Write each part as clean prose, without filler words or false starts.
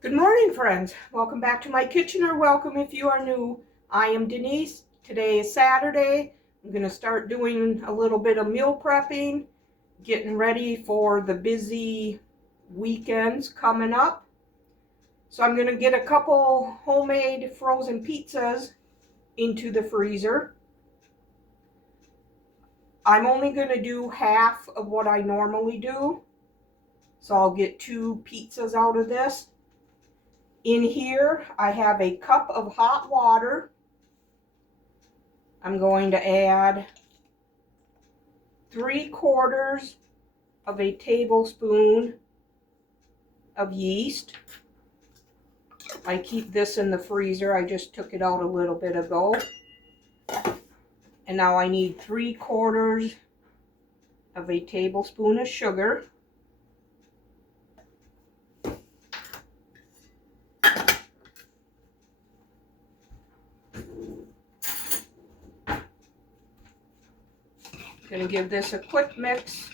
Good morning, friends. Welcome back to my kitchen, or welcome if you are new. I am Denise. Today is Saturday. I'm going to start doing a little bit of meal prepping, getting ready for the busy weekends coming up. So I'm going to get a couple homemade frozen pizzas into the freezer. I'm only going to do half of what I normally do. So I'll get 2 pizzas out of this. In here, I have a cup of hot water. I'm going to add 3/4 of a tablespoon of yeast. I keep this in the freezer. I just took it out a little bit ago. And now I need 3/4 of a tablespoon of sugar. Going to give this a quick mix,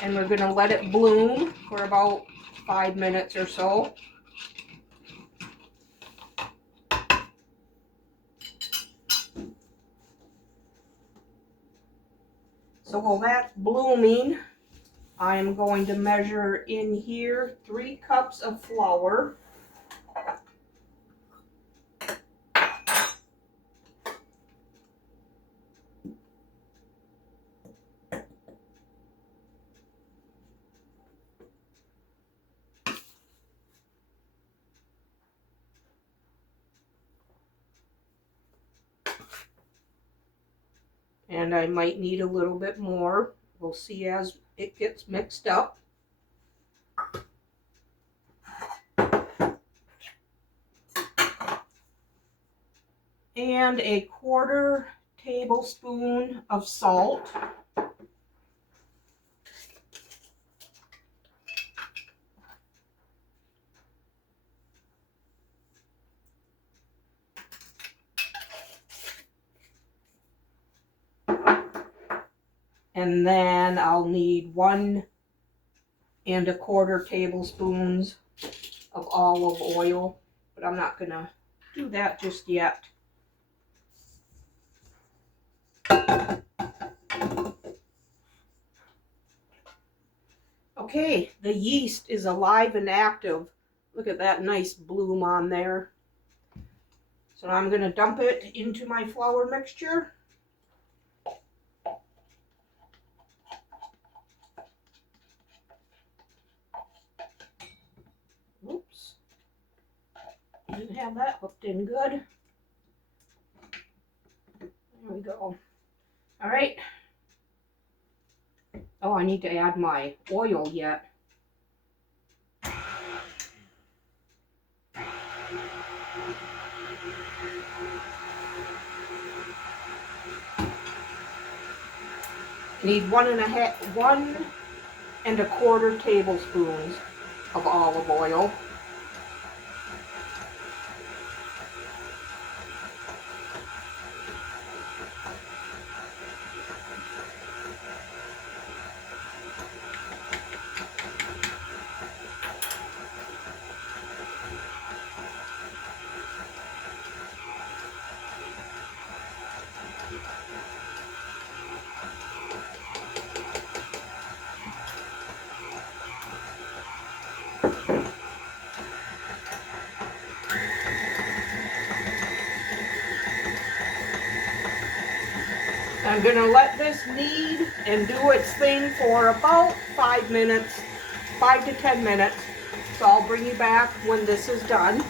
and we're going to let it bloom for about 5 minutes or so. So while that's blooming, I'm going to measure in here 3 cups of flour. And I might need a little bit more. We'll see as it gets mixed up. And a 1/4 tablespoon of salt. And then I'll need 1¼ tablespoons of olive oil, but I'm not gonna do that just yet. Okay, the yeast is alive and active. Look at that nice bloom on there. So I'm gonna dump it into my flour mixture. Oops, didn't have that hooked in good. There we go. All right. Oh, I need to add my oil yet. Need 1¼ tablespoons of olive oil. I'm going to let this knead and do its thing for about 5 minutes, 5 to 10 minutes. So I'll bring you back when this is done.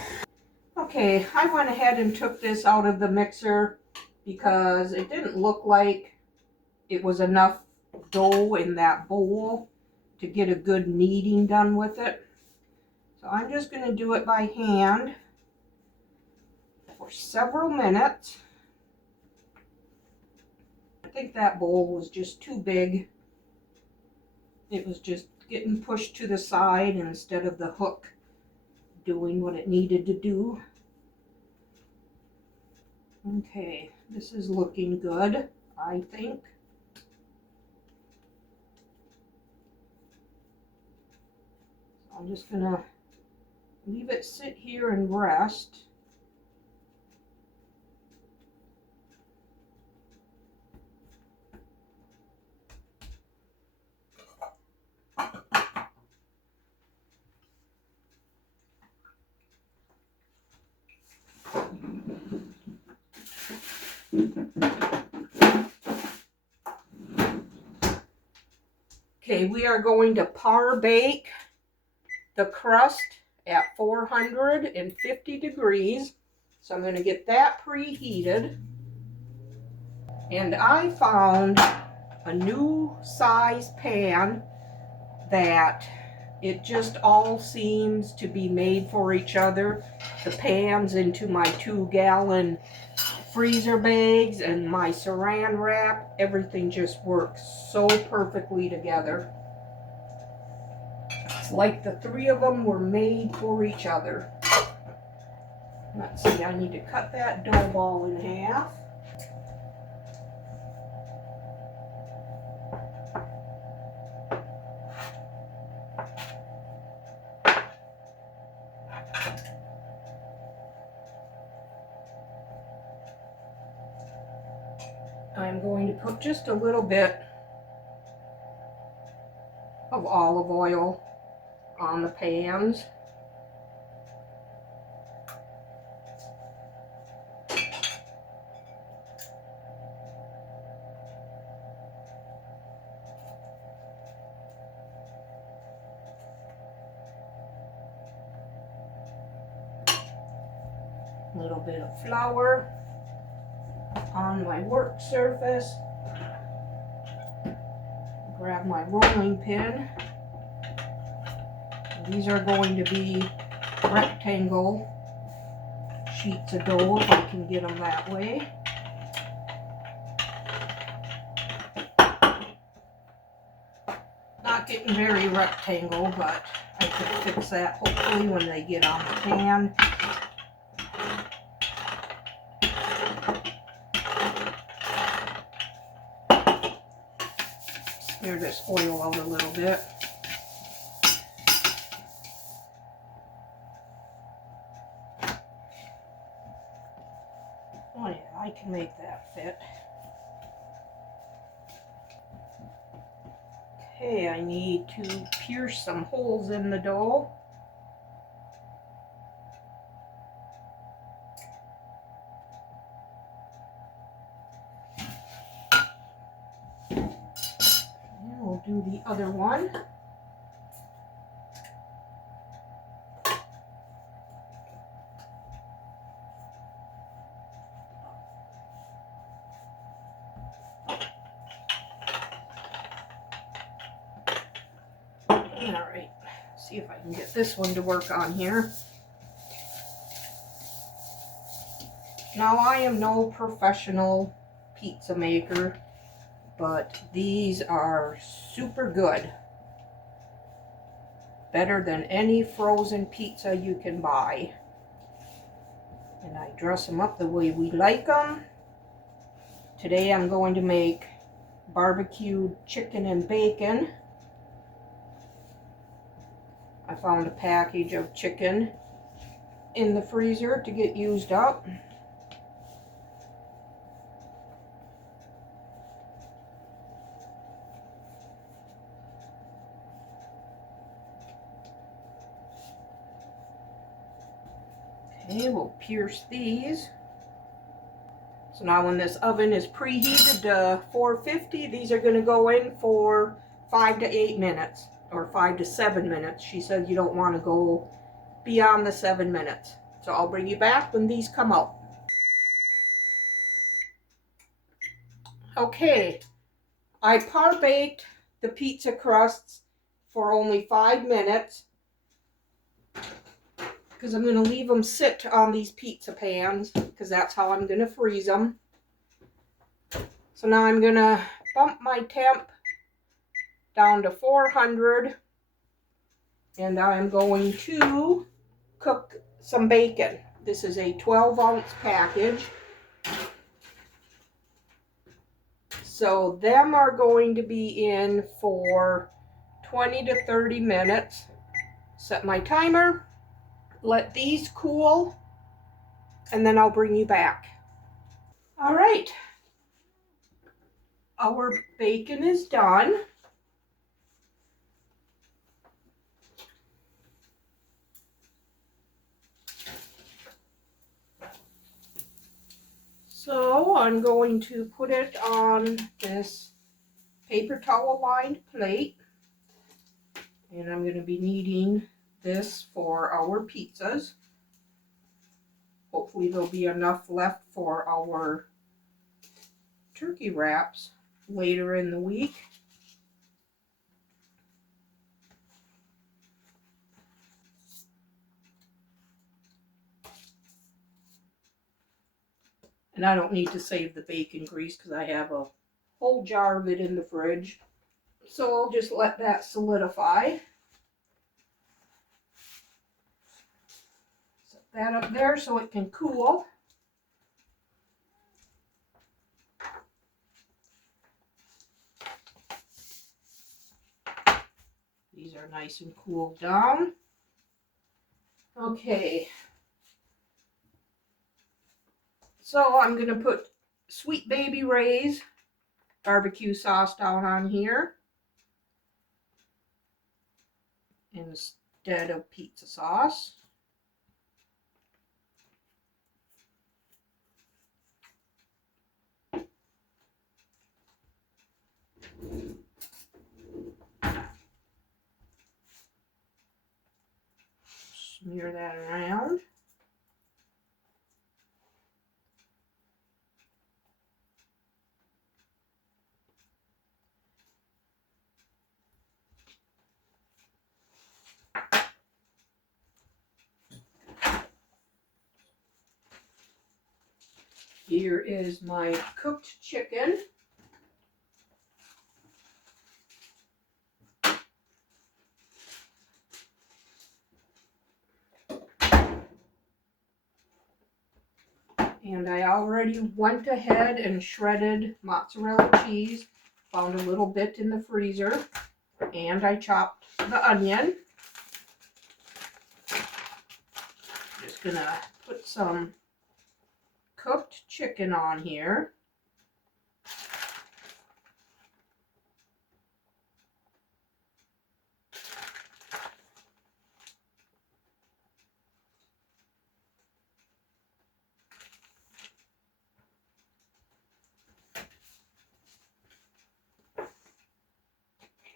Okay, I went ahead and took this out of the mixer because it didn't look like it was enough dough in that bowl to get a good kneading done with it. So I'm just going to do it by hand for several minutes. I think that bowl was just too big. It was just getting pushed to the side instead of the hook doing what it needed to do. Okay, this is looking good, I think. So I'm just gonna Leave it sit here and rest. Okay, we are going to par bake the crust at 450 degrees. So I'm going to get that preheated. And I found a new size pan that it just all seems to be made for each other. The pans into my 2-gallon freezer bags and my saran wrap, everything just works so perfectly together. It's like the 3 of them were made for each other. Let's see, I need to cut that dough ball in half. I'm going to put just a little bit of olive oil on the pans. A little bit of flour on my work surface. Grab my rolling pin. These are going to be rectangle sheets of dough if I can get them that way. Not getting very rectangle, but I can fix that hopefully when they get on the pan. Smear this oil out a little bit. Oh yeah, I can make that fit. Okay, I need to pierce some holes in the dough. And we'll do the other one. Alright, see if I can get this one to work on here. Now I am no professional pizza maker, but these are super good. Better than any frozen pizza you can buy. And I dress them up the way we like them. Today I'm going to make barbecued chicken and bacon. I found a package of chicken in the freezer to get used up. Okay, we'll pierce these. So now when this oven is preheated to 450, these are going to go in for 5 to 8 minutes, or 5 to 7 minutes. She said you don't want to go beyond the 7 minutes. So I'll bring you back when these come out. Okay, I par baked the pizza crusts for only 5 minutes because I'm going to leave them sit on these pizza pans because that's how I'm going to freeze them. So now I'm going to bump my temp down to 400 and I'm going to cook some bacon. This is a 12-ounce package. So them are going to be in for 20 to 30 minutes. Set my timer let these cool, and then I'll bring you back. All right, our bacon is done. So I'm going to put it on this paper towel lined plate, and I'm going to be needing this for our pizzas. Hopefully there'll be enough left for our turkey wraps later in the week. And I don't need to save the bacon grease because I have a whole jar of it in the fridge. So I'll just let that solidify. Set that up there so it can cool. These are nice and cooled down. Okay. So I'm going to put Sweet Baby Ray's barbecue sauce down on here instead of pizza sauce. Smear that around. Here is my cooked chicken. And I already went ahead and shredded mozzarella cheese. Found a little bit in the freezer. And I chopped the onion. Just gonna put some cooked chicken on here.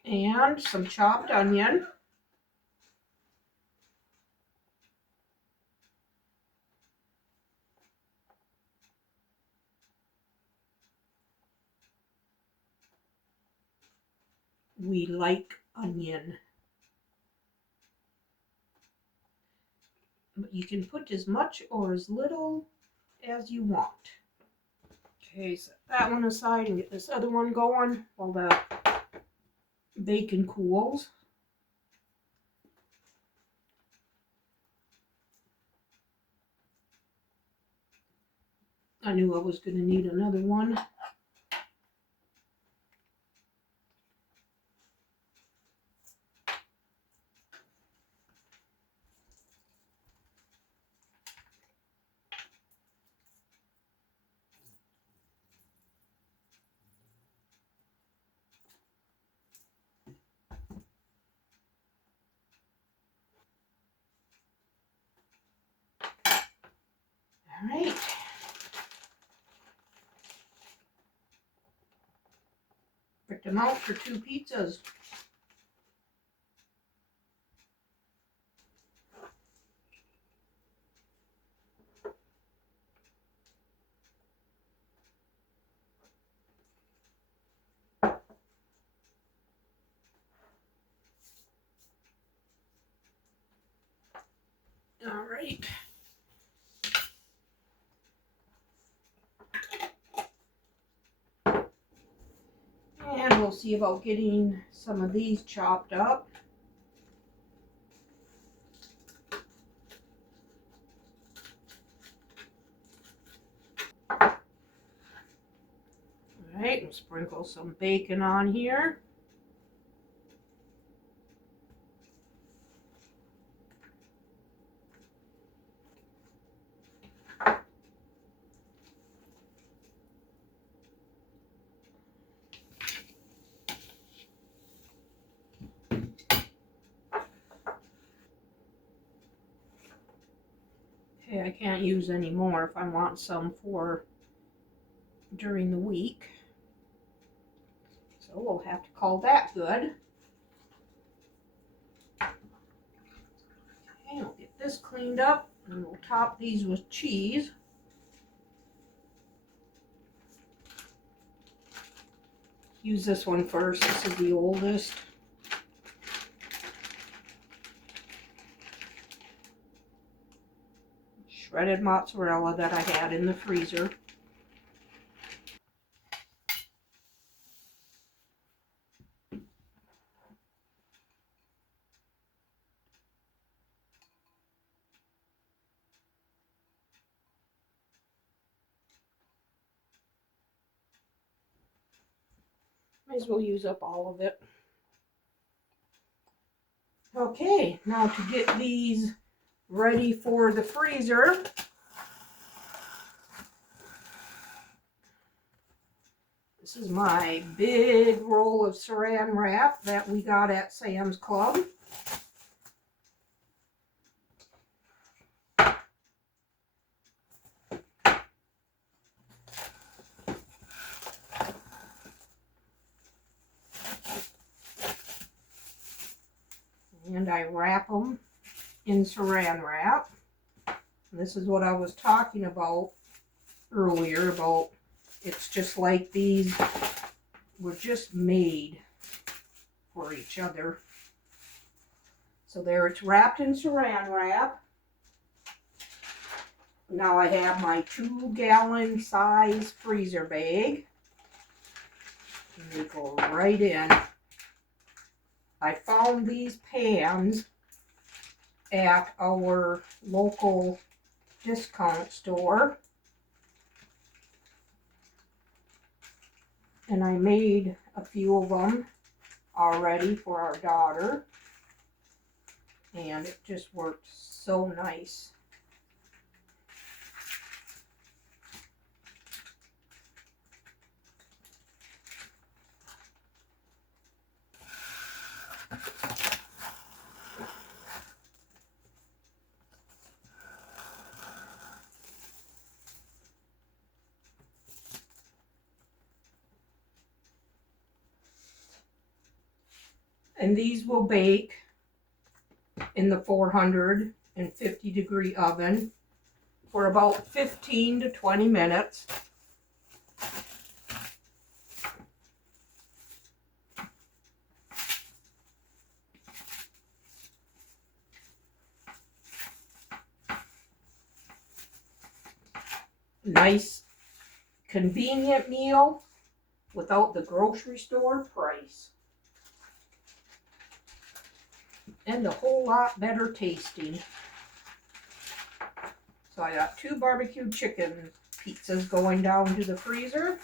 And some chopped onion. We like onion. But you can put as much or as little as you want. Okay, set that one aside and get this other one going while the bacon cools. I knew I was going to need another one. All right. Picked them out for 2 pizzas. All right. And we'll see about getting some of these chopped up. All right, we'll sprinkle some bacon on here. Okay, I can't use any more if I want some for during the week. So we'll have to call that good. Okay, we'll get this cleaned up and we'll top these with cheese. Use this one first. This is the oldest. Shredded mozzarella that I had in the freezer. Might as well use up all of it. Okay, now to get these ready for the freezer, this is my big roll of saran wrap that we got at Sam's Club. And I wrap them in saran wrap. And this is what I was talking about earlier, about it's just like these were just made for each other. So there, it's wrapped in saran wrap. Now I have my 2-gallon size freezer bag. And they go right in. I found these pans at our local discount store. And I made a few of them already for our daughter. And it just worked so nice. And these will bake in the 450 degree oven for about 15 to 20 minutes. Nice, convenient meal without the grocery store price. And a whole lot better tasting. So I got 2 barbecue chicken pizzas going down to the freezer.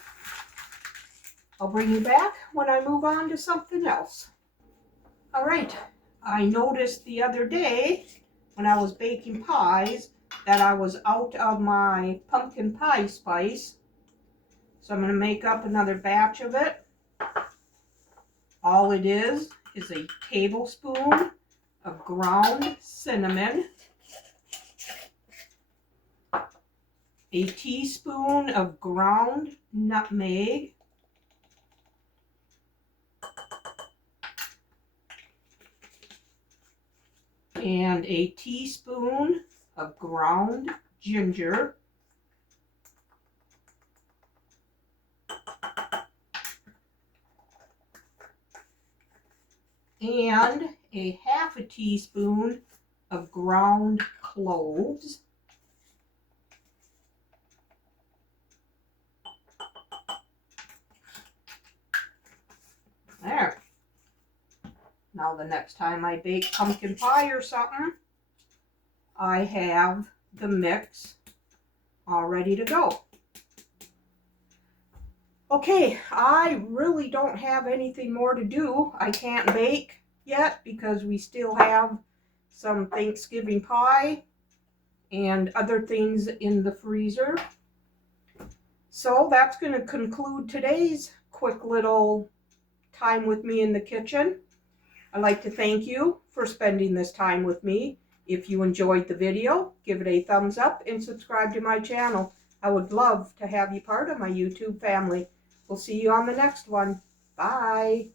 I'll bring you back when I move on to something else. All right, I noticed the other day when I was baking pies that I was out of my pumpkin pie spice. So I'm going to make up another batch of it. All it is a tablespoon of ground cinnamon, a teaspoon of ground nutmeg, and a teaspoon of ground ginger, and a half a teaspoon of ground cloves. There. Now the next time I bake pumpkin pie or something, I have the mix all ready to go. Okay, I really don't have anything more to do. I can't bake yet because we still have some Thanksgiving pie and other things in the freezer. So that's going to conclude today's quick little time with me in the kitchen. I'd like to thank you for spending this time with me. If you enjoyed the video, give it a thumbs up and subscribe to my channel. I would love to have you part of my YouTube family. We'll see you on the next one. Bye.